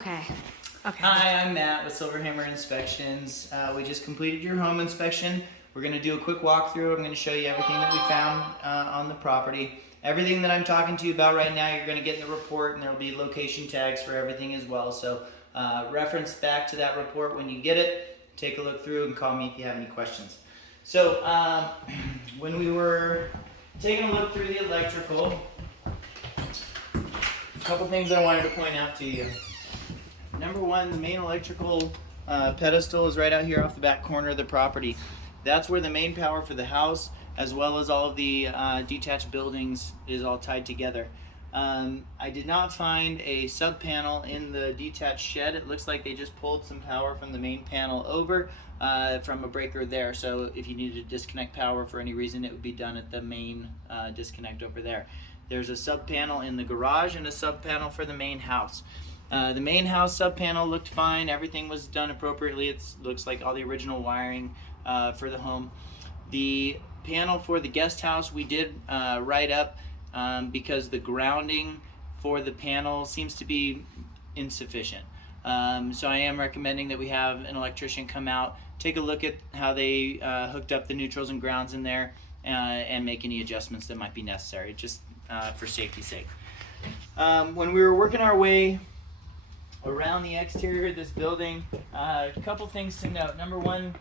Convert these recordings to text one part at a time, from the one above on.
Okay. Okay. Hi, I'm Matt with Silverhammer Inspections. We just completed your home inspection. We're going to do a quick walkthrough. I'm going to show you everything that we found on the property. Everything that I'm talking to you about right now, you're going to get in the report, and there will be location tags for everything as well. So reference back to that report when you get it. Take a look through and call me if you have any questions. So when we were taking a look through the electrical, a couple things I wanted to point out to you. Number one, the main electrical pedestal is right out here off the back corner of the property. That's where the main power for the house, as well as all of the detached buildings, is all tied together. I did not find a sub panel in the detached shed. It looks like they just pulled some power from the main panel over from a breaker there. So if you needed to disconnect power for any reason, it would be done at the main disconnect over there. There's a sub panel in the garage and a sub panel for the main house. The main house sub panel looked fine. Everything was done appropriately. It looks like all the original wiring for the home. The panel for the guest house we did write up because the grounding for the panel seems to be insufficient. So I am recommending that we have an electrician come out, take a look at how they hooked up the neutrals and grounds in there, and make any adjustments that might be necessary, just for safety's sake. When we were working our way around the exterior of this building, a couple things to note. Number one,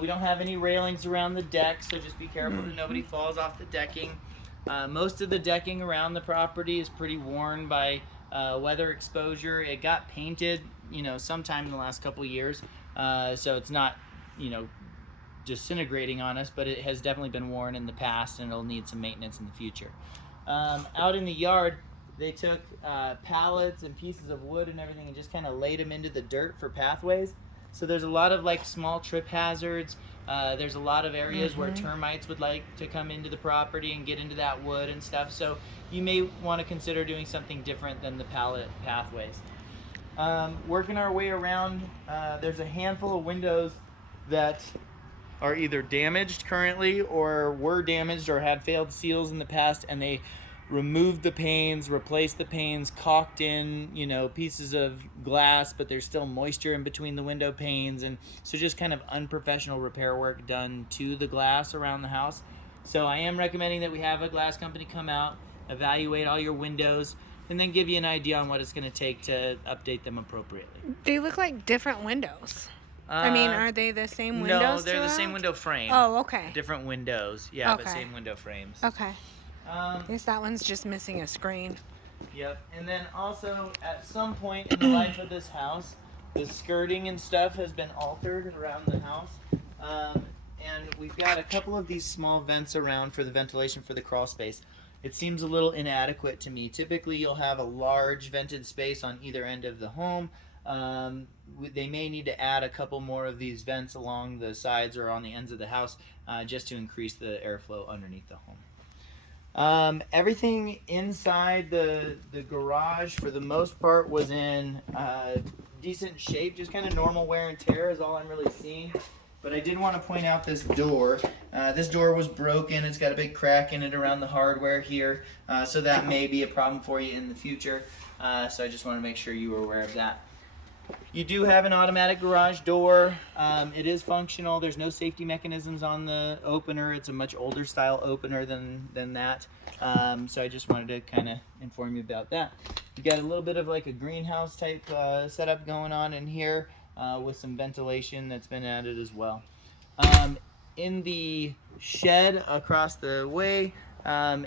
we don't have any railings around the deck, so just be careful that nobody falls off the decking. Most of the decking around the property is pretty worn by weather exposure. It got painted, sometime in the last couple years, so it's not, disintegrating on us, but it has definitely been worn in the past, and it'll need some maintenance in the future. Out in the yard, they took pallets and pieces of wood and everything and just kind of laid them into the dirt for pathways. So there's a lot of small trip hazards. There's a lot of areas where termites would like to come into the property and get into that wood and stuff. So you may want to consider doing something different than the pallet pathways. Working our way around, there's a handful of windows that are either damaged currently or were damaged or had failed seals in the past, and they removed the panes, replaced the panes, caulked in, pieces of glass, but there's still moisture in between the window panes, and so just kind of unprofessional repair work done to the glass around the house. So I am recommending that we have a glass company come out, evaluate all your windows, and then give you an idea on what it's going to take to update them appropriately. They look like different windows. Are they the same windows? No, they're the same window frame. Oh, okay. Different windows, yeah, okay. But same window frames. Okay. I guess that one's just missing a screen. Yep, and then also at some point in the life of this house, the skirting and stuff has been altered around the house. And we've got a couple of these small vents around for the ventilation for the crawl space. It seems a little inadequate to me. Typically you'll have a large vented space on either end of the home. They may need to add a couple more of these vents along the sides or on the ends of the house just to increase the airflow underneath the home. Everything inside the garage for the most part was in decent shape, just kind of normal wear and tear is all I'm really seeing. But I did want to point out this door. This door was broken. It's got a big crack in it around the hardware here, so that may be a problem for you in the future. So I just want to make sure you were aware of that. You do have an automatic garage door. It is functional. There's no safety mechanisms on the opener. It's a much older style opener than that. So I just wanted to kind of inform you about that. You got a little bit of like a greenhouse type setup going on in here with some ventilation that's been added as well. In the shed across the way,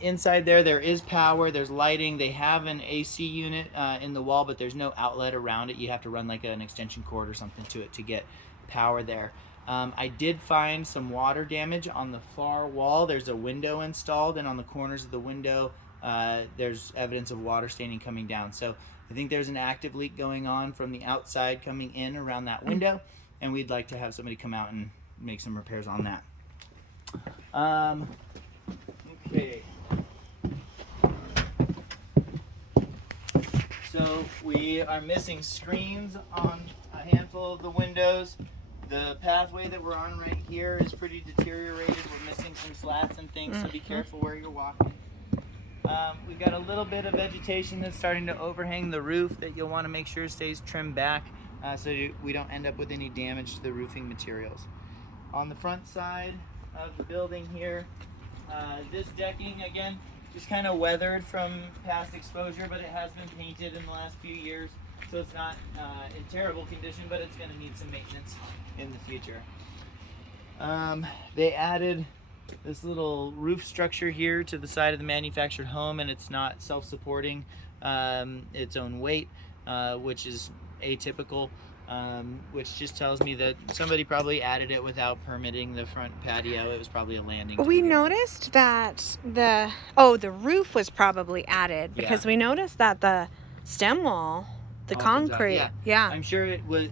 inside there is power, there's lighting. They have an AC unit in the wall, but there's no outlet around it. You have to run like an extension cord or something to it to get power there. I did find some water damage on the far wall. There's a window installed, and on the corners of the window there's evidence of water staining coming down. So I think there's an active leak going on from the outside coming in around that window, and we'd like to have somebody come out and make some repairs on that. Okay. So we are missing screens on a handful of the windows. The pathway that we're on right here is pretty deteriorated. We're missing some slats and things, so be careful where you're walking. We've got a little bit of vegetation that's starting to overhang the roof that you'll want to make sure stays trimmed back so we don't end up with any damage to the roofing materials. On the front side of the building here, this decking, again, just kind of weathered from past exposure, but it has been painted in the last few years, so it's not in terrible condition, but it's going to need some maintenance in the future. They added this little roof structure here to the side of the manufactured home, and it's not self-supporting its own weight, which is atypical, which just tells me that somebody probably added it without permitting the front patio. It was probably a landing. We noticed that the roof was probably added because we noticed that the stem wall, the concrete, yeah. I'm sure it was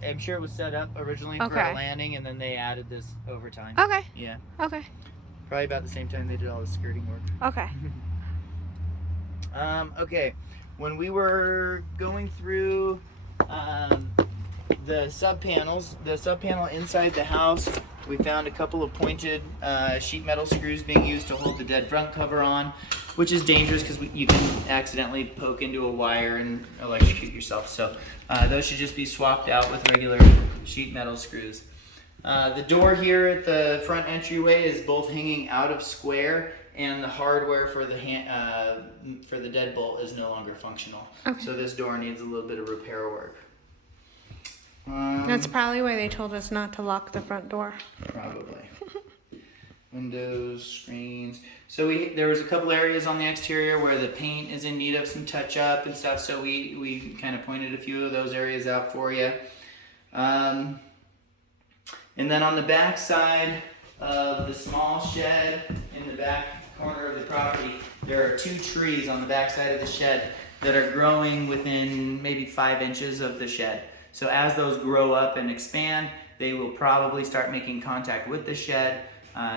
set up originally for a landing, and then they added this over time. Okay. Yeah. Okay. Probably about the same time they did all the skirting work. Okay. Okay. When we were going through the sub panel inside the house, we found a couple of pointed sheet metal screws being used to hold the dead front cover on, which is dangerous because you can accidentally poke into a wire and electrocute yourself. So those should just be swapped out with regular sheet metal screws. The door here at the front entryway is both hanging out of square, and the hardware for the deadbolt is no longer functional. Okay. So this door needs a little bit of repair work. That's probably why they told us not to lock the front door. Probably. Windows, screens. So there was a couple areas on the exterior where the paint is in need of some touch up and stuff. So we kind of pointed a few of those areas out for you. And then on the back side of the small shed in the back corner of the property, there are 2 trees on the back side of the shed that are growing within maybe 5 inches of the shed. So as those grow up and expand, they will probably start making contact with the shed.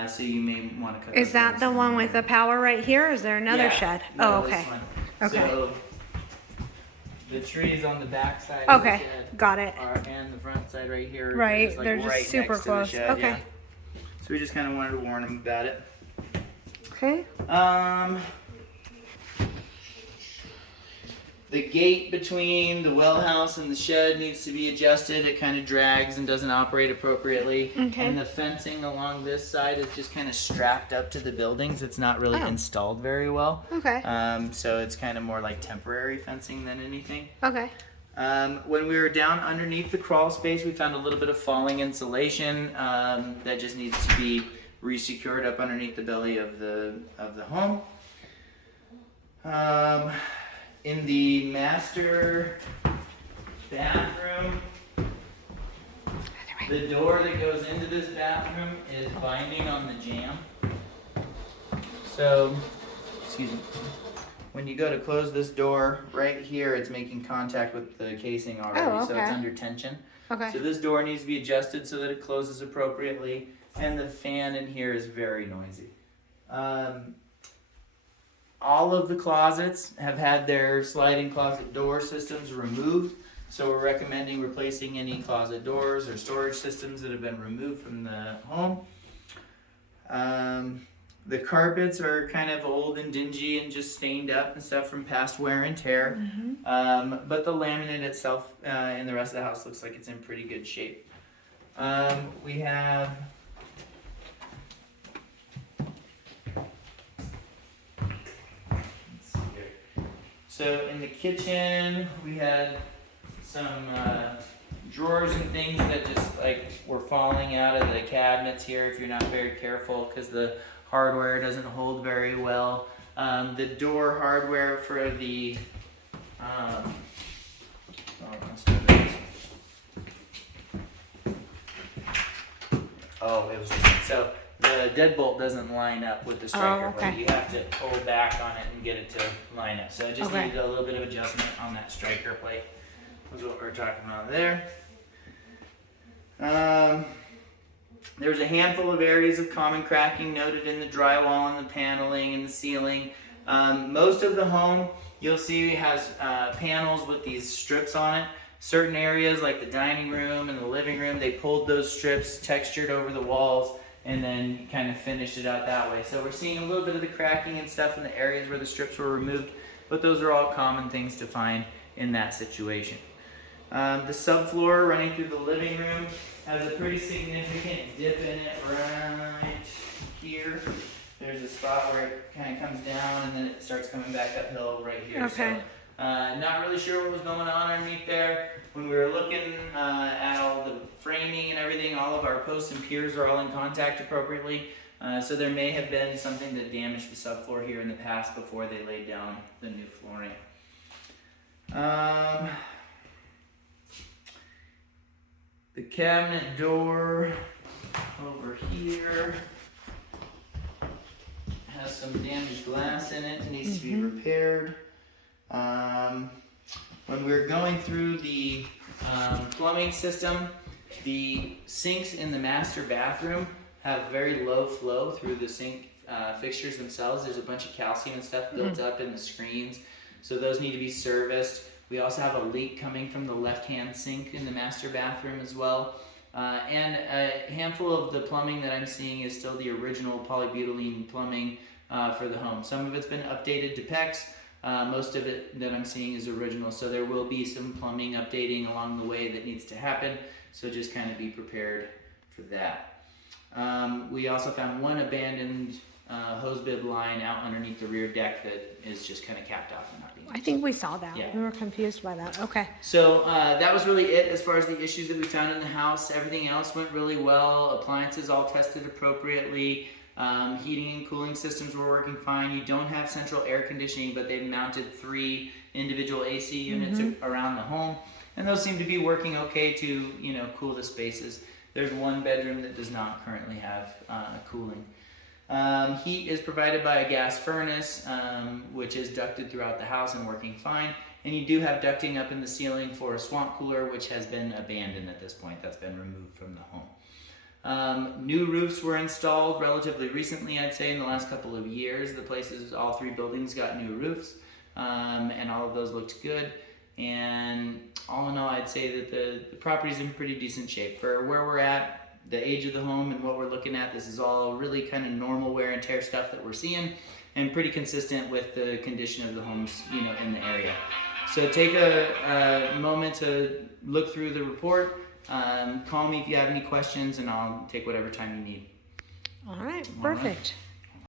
So you may want to cut. Is that the one with the power right here? Or is there another shed? No, okay. This one. Okay. So the trees on the back side of the shed got it. and the front side right here. Right, just they're just right super next close. To the shed, Okay. Yeah. So we just kind of wanted to warn them about it. Okay. The gate between the well house and the shed needs to be adjusted. It kind of drags and doesn't operate appropriately. Okay. And the fencing along this side is just kind of strapped up to the buildings. It's not really installed very well. Okay. So it's kind of more like temporary fencing than anything. Okay. When we were down underneath the crawl space, we found a little bit of falling insulation that just needs to be resecured up underneath the belly of the home. In the master bathroom, the door that goes into this bathroom is binding on the jamb. So, excuse me. When you go to close this door, right here, it's making contact with the casing already, so it's under tension. Okay. So this door needs to be adjusted so that it closes appropriately, and the fan in here is very noisy. All of the closets have had their sliding closet door systems removed, so we're recommending replacing any closet doors or storage systems that have been removed from the home. The carpets are kind of old and dingy and just stained up and stuff from past wear and tear. Mm-hmm. But the laminate itself in the rest of the house looks like it's in pretty good shape. We have So in the kitchen, we had some drawers and things that just were falling out of the cabinets here if you're not very careful because the hardware doesn't hold very well. The door hardware for the it was this one. So the deadbolt doesn't line up with the striker plate. You have to pull back on it and get it to line up. So it just needed a little bit of adjustment on that striker plate. That's what we're talking about there. There's a handful of areas of common cracking noted in the drywall and the paneling and the ceiling. Most of the home you'll see has panels with these strips on it. Certain areas like the dining room and the living room, they pulled those strips, textured over the walls, and then kind of finished it out that way. So we're seeing a little bit of the cracking and stuff in the areas where the strips were removed, but those are all common things to find in that situation. The subfloor running through the living room has a pretty significant dip in it right here. There's a spot where it kind of comes down and then it starts coming back uphill right here. Okay. So, not really sure what was going on underneath there. When we were looking at all the framing and everything, all of our posts and piers are all in contact appropriately. So there may have been something that damaged the subfloor here in the past before they laid down the new flooring. The cabinet door over here has some damaged glass in it. It needs to be repaired. When we were going through the plumbing system, the sinks in the master bathroom have very low flow through the sink fixtures themselves. There's a bunch of calcium and stuff built up in the screens, so those need to be serviced. We also have a leak coming from the left-hand sink in the master bathroom as well. And a handful of the plumbing that I'm seeing is still the original polybutylene plumbing for the home. Some of it's been updated to PEX. Most of it that I'm seeing is original, so there will be some plumbing updating along the way that needs to happen, so just kind of be prepared for that. We also found one abandoned hose bib line out underneath the rear deck that is just kind of capped off and not being used. I think we saw that. Yeah. We were confused by that. Okay. So that was really it as far as the issues that we found in the house. Everything else went really well. Appliances all tested appropriately. Heating and cooling systems were working fine. You don't have central air conditioning, but they've mounted 3 individual AC units around the home, and those seem to be working okay to, you know, cool the spaces. There's one bedroom that does not currently have cooling. Heat is provided by a gas furnace, which is ducted throughout the house and working fine. And you do have ducting up in the ceiling for a swamp cooler, which has been abandoned at this point. That's been removed from the home. New roofs were installed relatively recently, I'd say in the last couple of years. The places, all 3 buildings got new roofs, and all of those looked good. And all in all, I'd say that the property's in pretty decent shape. For where we're at, the age of the home and what we're looking at, this is all really kind of normal wear and tear stuff that we're seeing, and pretty consistent with the condition of the homes, you know, in the area. So take a moment to look through the report. Call me if you have any questions, and I'll take whatever time you need. All right, perfect.